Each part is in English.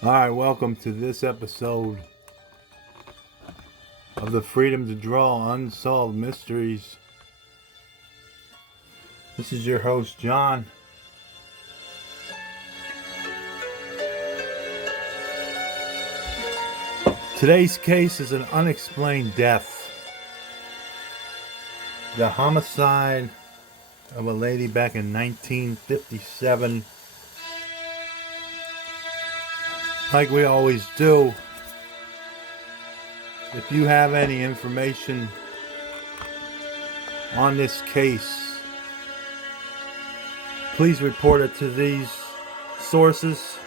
Alright, welcome to this episode of the Freedom to Draw Unsolved Mysteries. This is your host, John. Today's case is an unexplained death. The homicide of a lady back in 1957. Like we always do, if you have any information on this case, please report it to these sources.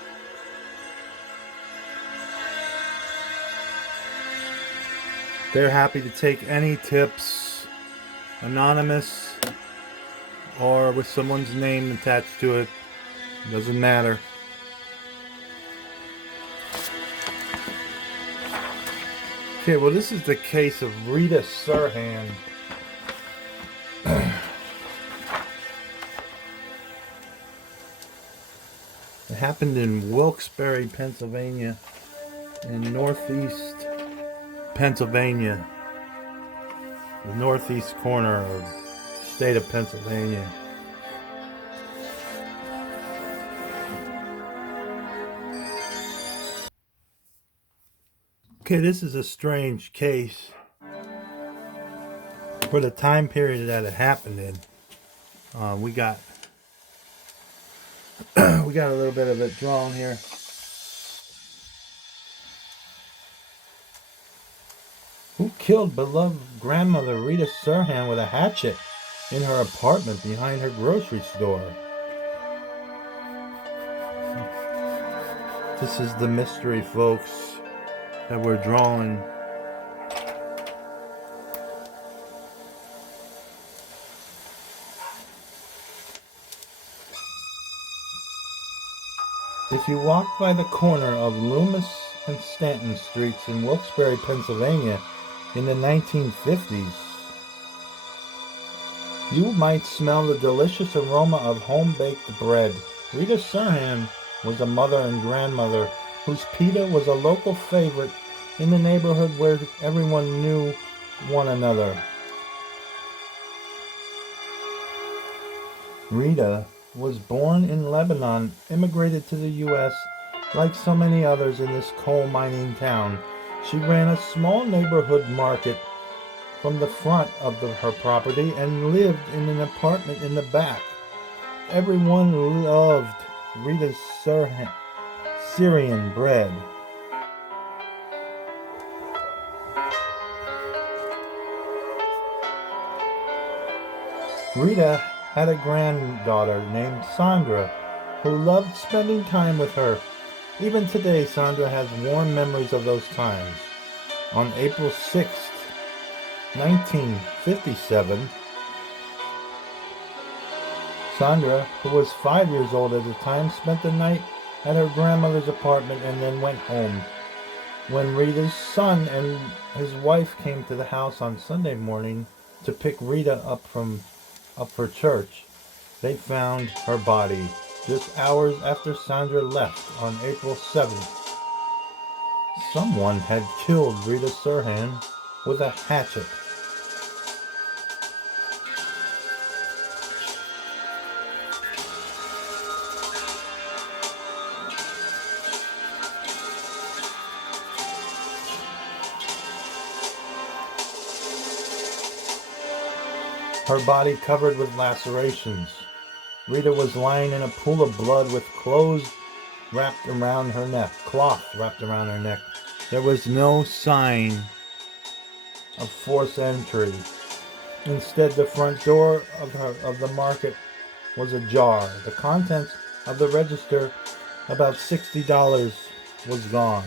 They're happy to take any tips, anonymous or with someone's name attached to it. Doesn't matter. Okay, well, this is the case of Rita Serhan. It happened in Wilkes-Barre, Pennsylvania, in northeast Pennsylvania, the northeast corner of the state of Pennsylvania. Okay, this is a strange case for the time period that it happened in. We got a little bit of it drawn here. Who killed beloved grandmother Rita Serhan with a hatchet in her apartment behind her grocery store? This is the mystery, folks, that we're drawing. If you walk by the corner of Loomis and Stanton Streets in Wilkes-Barre, Pennsylvania in the 1950s, you might smell the delicious aroma of home-baked bread. Rita Serhan was a mother and grandmother whose pita was a local favorite in the neighborhood where everyone knew one another. Rita was born in Lebanon, immigrated to the U.S. Like so many others in this coal mining town. She ran a small neighborhood market from the front of her property and lived in an apartment in the back. Everyone loved Rita's Syrian bread. Rita had a granddaughter named Sandra who loved spending time with her. Even today, Sandra has warm memories of those times. On April 6th, 1957, Sandra, who was 5 years old at the time, spent the night at her grandmother's apartment and then went home. When Rita's son and his wife came to the house on Sunday morning to pick Rita up for church, they found her body just hours after Sandra left on April 7th. Someone had killed Rita Serhan with a hatchet. Her body covered with lacerations. Rita was lying in a pool of blood with cloth wrapped around her neck. There was no sign of forced entry. Instead, the front door of the market was ajar. The contents of the register, about $60, was gone.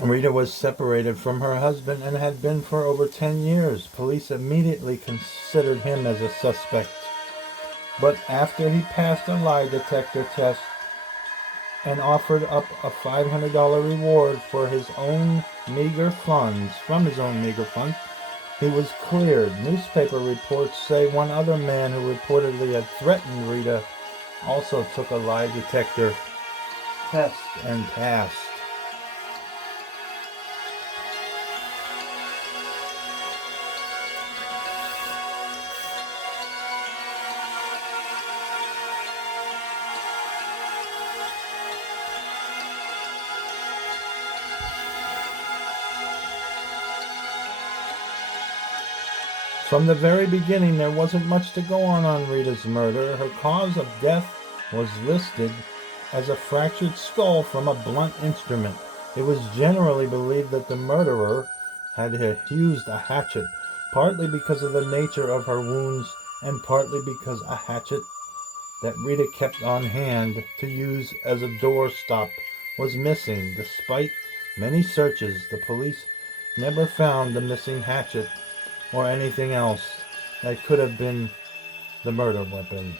Rita was separated from her husband and had been for over 10 years. Police immediately considered him as a suspect. But after he passed a lie detector test, and offered up a $500 reward for his own meager funds. From his own meager funds, he was cleared. Newspaper reports say one other man who reportedly had threatened Rita also took a lie detector test and passed. From the very beginning, there wasn't much to go on Rita's murder. Her cause of death was listed as a fractured skull from a blunt instrument. It was generally believed that the murderer had used a hatchet, partly because of the nature of her wounds and partly because a hatchet that Rita kept on hand to use as a doorstop was missing. Despite many searches, the police never found the missing hatchet or anything else that could have been the murder weapon.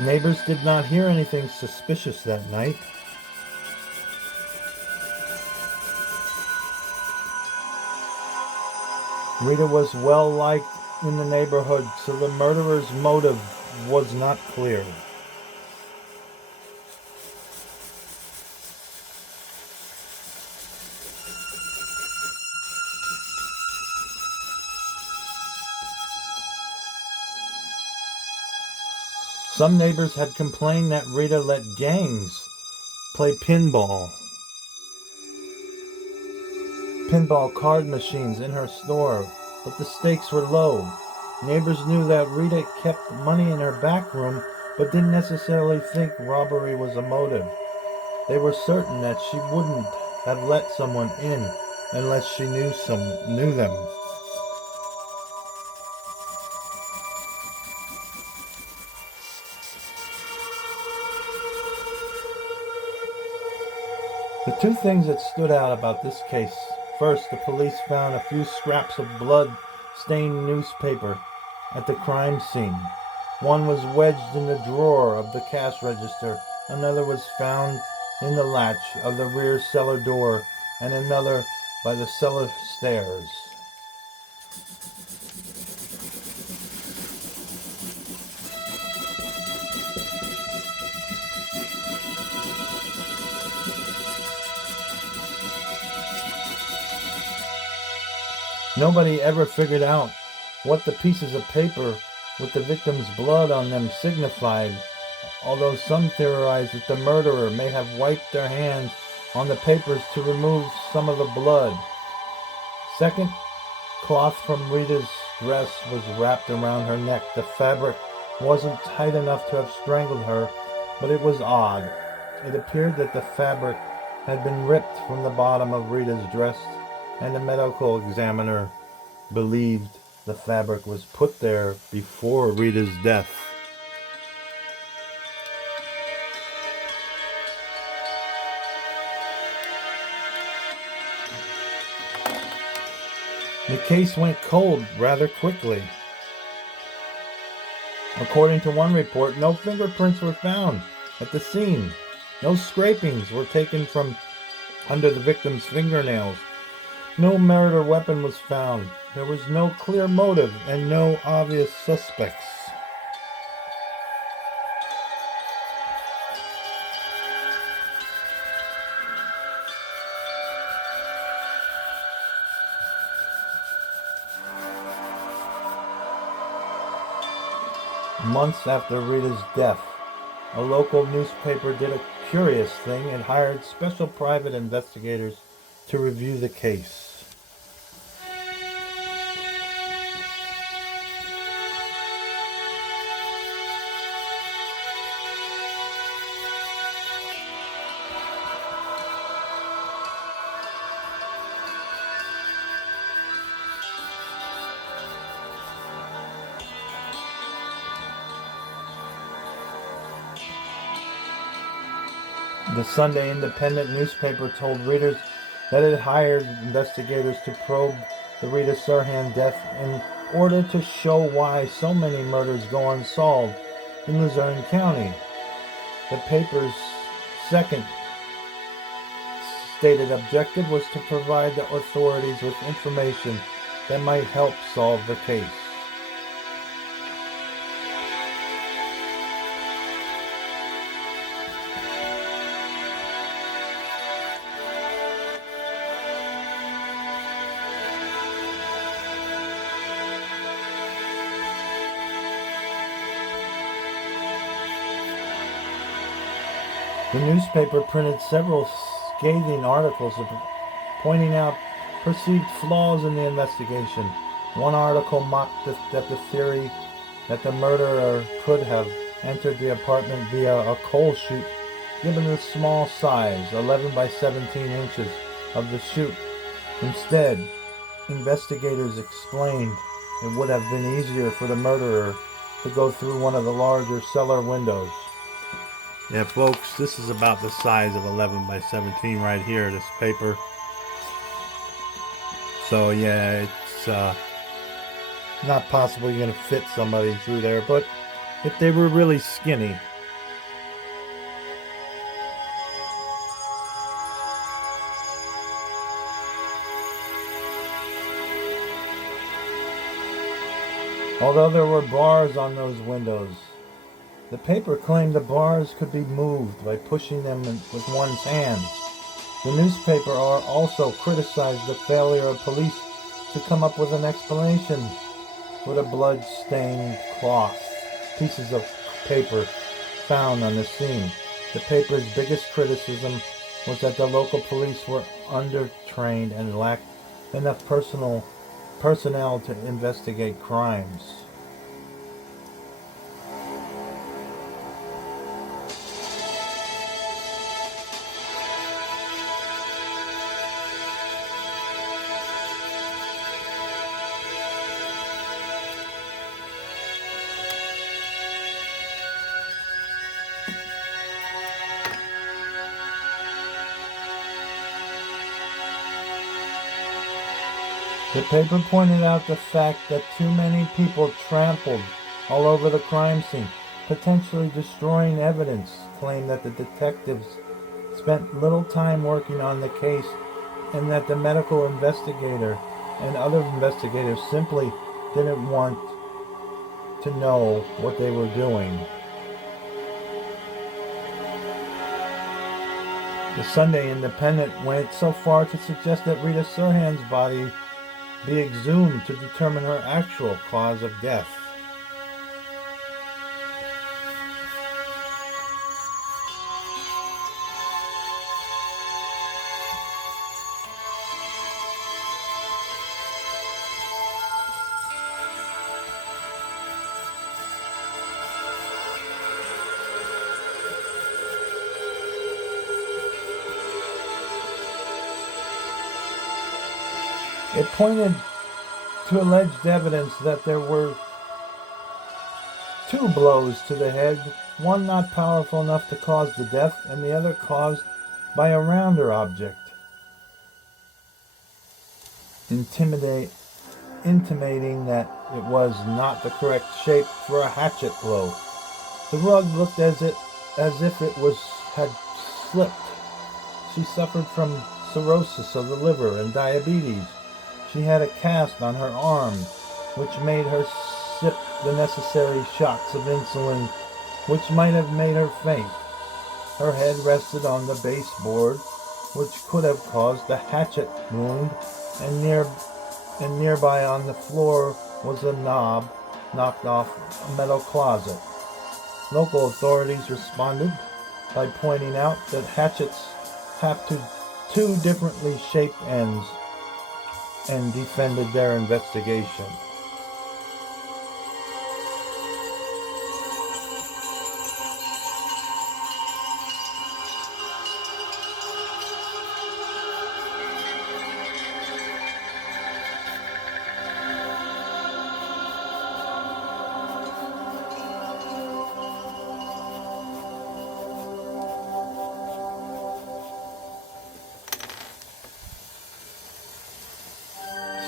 Neighbors did not hear anything suspicious that night. Rita was well liked in the neighborhood, so the murderer's motive was not clear. Some neighbors had complained that Rita let gangs play pinball card machines in her store, but the stakes were low. Neighbors knew that Rita kept money in her back room, but didn't necessarily think robbery was a motive. They were certain that she wouldn't have let someone in unless she knew them. The two things that stood out about this case. First, the police found a few scraps of blood-stained newspaper at the crime scene. One was wedged in the drawer of the cash register. Another was found in the latch of the rear cellar door, and another by the cellar stairs. Nobody ever figured out what the pieces of paper with the victim's blood on them signified, although some theorized that the murderer may have wiped their hands on the papers to remove some of the blood. Second, cloth from Rita's dress was wrapped around her neck. The fabric wasn't tight enough to have strangled her, but it was odd. It appeared that the fabric had been ripped from the bottom of Rita's dress, and the medical examiner believed the fabric was put there before Rita's death. The case went cold rather quickly. According to one report, no fingerprints were found at the scene. No scrapings were taken from under the victim's fingernails. No murder weapon was found. There was no clear motive and no obvious suspects. Months after Rita's death, a local newspaper did a curious thing and hired special private investigators to review the case. The Sunday Independent newspaper told readers that it hired investigators to probe the Rita Serhan death in order to show why so many murders go unsolved in Luzerne County. The paper's second stated objective was to provide the authorities with information that might help solve the case. The newspaper printed several scathing articles pointing out perceived flaws in the investigation. One article mocked the theory that the murderer could have entered the apartment via a coal chute, given the small size, 11 by 17 inches, of the chute. Instead, investigators explained it would have been easier for the murderer to go through one of the larger cellar windows. Yeah, folks, this is about the size of 11 by 17 right here, this paper. So, yeah, it's not possible you're going to fit somebody through there, but if they were really skinny. Although there were bars on those windows, the paper claimed the bars could be moved by pushing them with one's hands. The newspaper also criticized the failure of police to come up with an explanation for the blood-stained cloth pieces of paper found on the scene. The paper's biggest criticism was that the local police were undertrained and lacked enough personnel to investigate crimes. The paper pointed out the fact that too many people trampled all over the crime scene, potentially destroying evidence, claimed that the detectives spent little time working on the case and that the medical investigator and other investigators simply didn't want to know what they were doing. The Sunday Independent went so far to suggest that Rita Serhan's body be exhumed to determine her actual cause of death. It pointed to alleged evidence that there were two blows to the head, one not powerful enough to cause the death, and the other caused by a rounder object, intimating that it was not the correct shape for a hatchet blow. The rug looked as if it had slipped. She suffered from cirrhosis of the liver and diabetes. She had a cast on her arm, which made her sip the necessary shots of insulin, which might have made her faint. Her head rested on the baseboard, which could have caused the hatchet wound, and nearby on the floor was a knob knocked off a metal closet. Local authorities responded by pointing out that hatchets have two differently shaped ends and defended their investigation.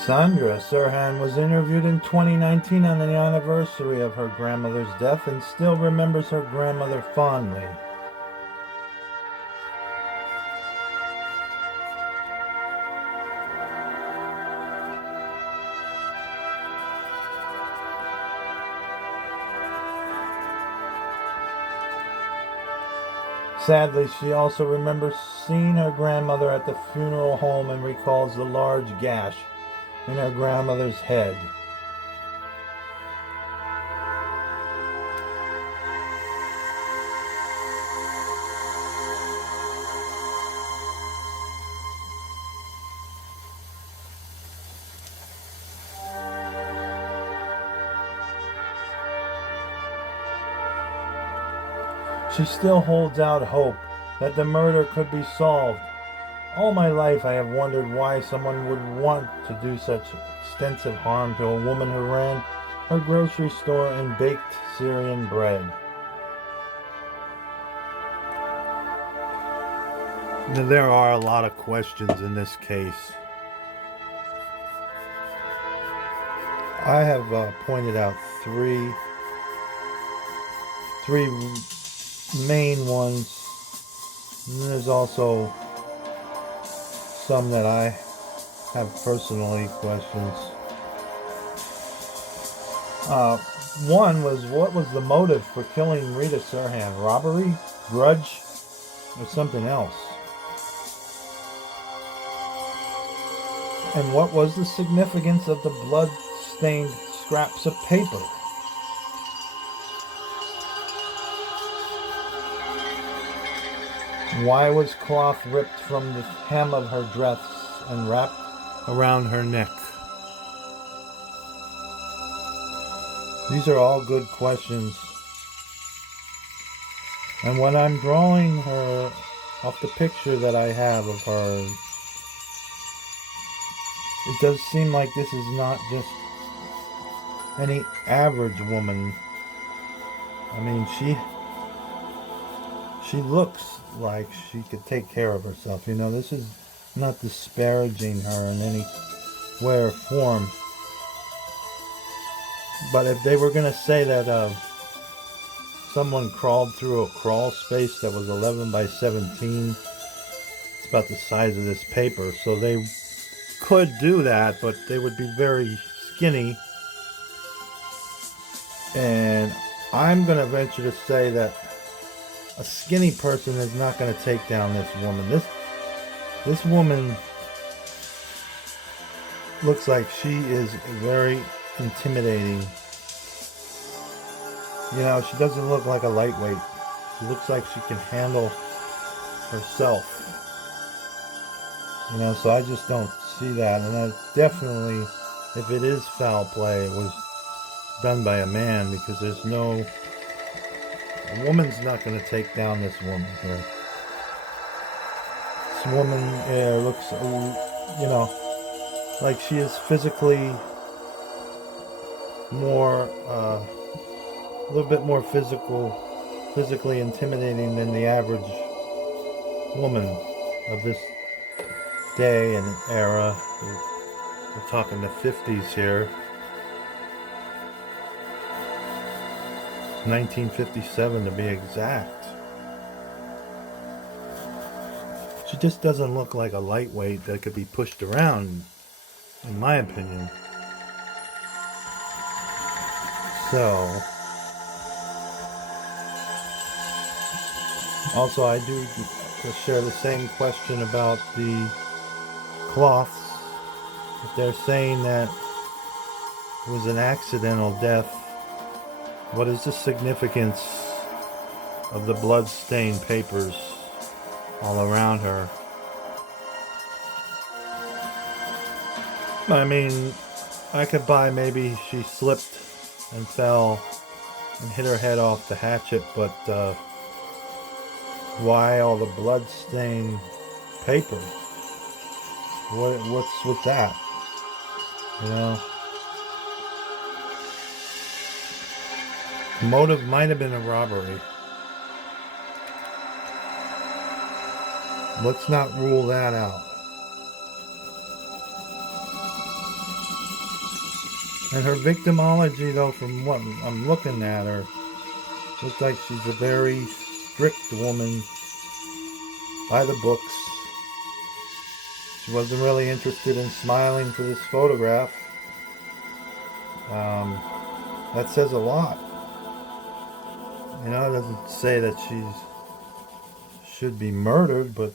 Sandra Serhan was interviewed in 2019 on the anniversary of her grandmother's death and still remembers her grandmother fondly. Sadly, she also remembers seeing her grandmother at the funeral home and recalls the large gash in her grandmother's head. She still holds out hope that the murder could be solved. All my life I have wondered why someone would want to do such extensive harm to a woman who ran her grocery store and baked Syrian bread. Now, there are a lot of questions in this case. I have pointed out three main ones. And there's also some that I have personally questions. One was, what was the motive for killing Rita Serhan? Robbery, grudge, or something else? And what was the significance of the blood-stained scraps of paper? Why was cloth ripped from the hem of her dress and wrapped around her neck? These are all good questions. And when I'm drawing her off the picture that I have of her, it does seem like this is not just any average woman. I mean, she looks like she could take care of herself. You know, this is not disparaging her in any way or form. But if they were going to say that someone crawled through a crawl space that was 11 by 17, it's about the size of this paper, so they could do that, but they would be very skinny. And I'm going to venture to say that a skinny person is not going to take down this woman. This woman looks like she is very intimidating. You know, she doesn't look like a lightweight. She looks like she can handle herself. You know, so I just don't see that. And I definitely, if it is foul play, it was done by a man, because there's no... A woman's not going to take down this woman here. This woman looks, you know, like she is physically more, a little bit more physically intimidating than the average woman of this day and era. We're talking the 50s here. 1957 to be exact. She just doesn't look like a lightweight that could be pushed around, in my opinion. So, also I do share the same question about the cloths. If they're saying that it was an accidental death, what is the significance of the blood-stained papers all around her? I mean, I could buy maybe she slipped and fell and hit her head off the hatchet, but why all the blood-stained paper? What's with that? You know? The motive might have been a robbery. Let's not rule that out. And her victimology, though, from what I'm looking at her, looks like she's a very strict woman by the books. She wasn't really interested in smiling for this photograph. That says a lot. You know, it doesn't say that she should be murdered, but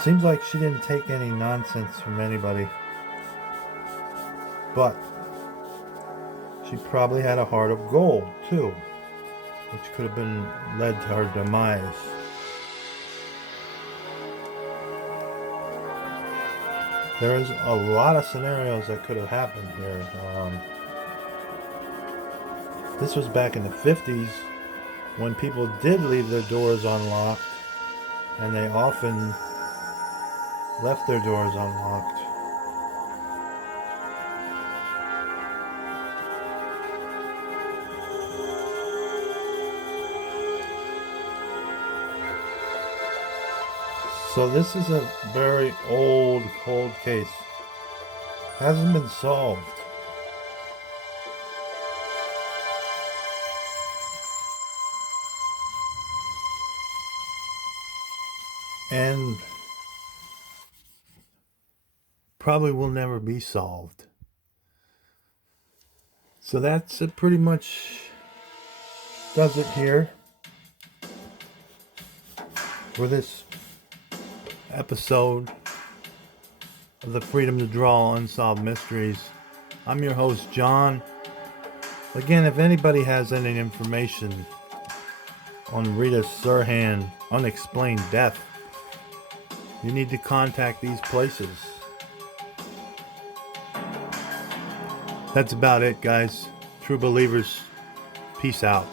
seems like she didn't take any nonsense from anybody. But she probably had a heart of gold, too, which could have been led to her demise. There's a lot of scenarios that could have happened here. This was back in the 50s when people did leave their doors unlocked, and they often left their doors unlocked. So this is a very old, cold case. Hasn't been solved. And probably will never be solved. So that's it, pretty much does it here for this episode of the Freedom to Draw Unsolved Mysteries. I'm your host, John. Again, if anybody has any information on Rita Serhan unexplained death, you need to contact these places. That's about it, guys. True believers, peace out.